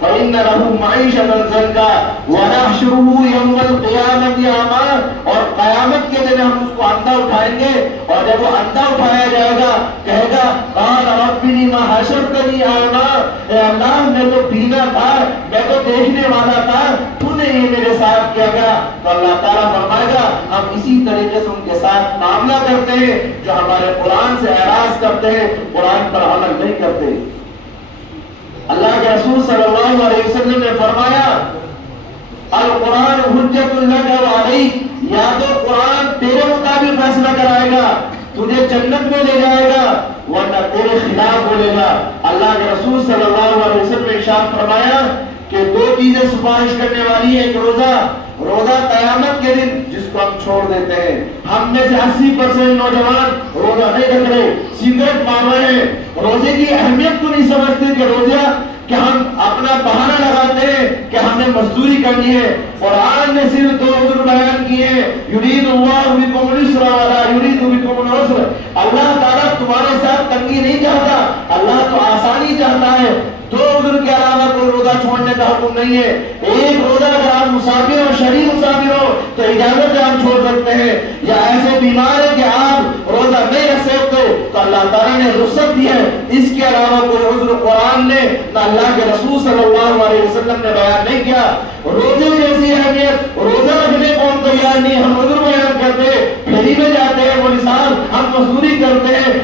فإن له معيشة ضنكا ونحشره يوم القيامة أعمى، اور قیامت کے دن ہم اس کو اندھا اٹھائیں گے، اور جب وہ اندھا اٹھایا جائے گا کہے گا قال رب لما حشرتنی اعمى، اے اللہ میں تو بینا تھا، میں تو دیکھنے والا تھا، تو نے یہ میرے ساتھ کیا گیا؟ تو اللہ تعالیٰ فرمائے گا ہم اسی طریقے سے ان کے ساتھ معاملہ کرتے ہیں جو ہمارے قرآن سے اعراض کرتے ہیں، قرآن پر عمل نہیں کرتے۔ اللہ کے رسول صلی اللہ علیہ وسلم نے فرمایا القرآن حجت لک و علیک، یا تو قرآن تیرے مطابق فیصلہ کرائے گا، تجھے جنت میں لے جائے گا، ورنہ تیرے خلاف بولے گا۔ اللہ کے رسول صلی اللہ علیہ وسلم نے ارشاد فرمایا کہ دو چیزیں سفارش کرنے والی ہے، ایک روزہ قیامت کے دن جس کو ہم چھوڑ دیتے ہیں۔ ہم میں سے 80% نوجوان روزہ نہیں رکھ رہے، سگریٹ مار رہے ہیں، روزے کی اہمیت کو نہیں سمجھتے کہ روزہ کہ ہم اپنا بہانہ لگاتے ہیں کہ ہم نے مزدوری کرنی ہے۔ قرآن نے صرف دو عذر بیان کیے ہیں، یرید اللہ بکم الیسر ولا یرید بکم العسر، اللہ تعالیٰ تمہارے ساتھ تنگی نہیں چاہتا، اللہ تو آسانی چاہتا ہے۔ دو عذر کے علاوہ کوئی روزہ چھوڑنے کا حکم نہیں ہے۔ ایک روزہ اگر آپ مسافر ہو، شرعی مسافر ہو تو اجازت ہے آپ چھوڑ سکتے ہیں، یا ایسے بیمار ہے کہ آپ روزہ نہیں رکھ سکتے تو اللہ تعالیٰ نے رخصت دی ہے۔ اس کے علاوہ کوئی عذر قرآن نے نہ اللہ کے رسول صلی اللہ علیہ وسلم نے بیان نہیں کیا۔ روزے جیسی اہمیت روزہ رکھنے کو ہم تیار نہیں، ہم عذر بیان کرتے ہیں، پھیری میں جاتے ہیں، وہ نثال ہم مزدوری کرتے ہیں،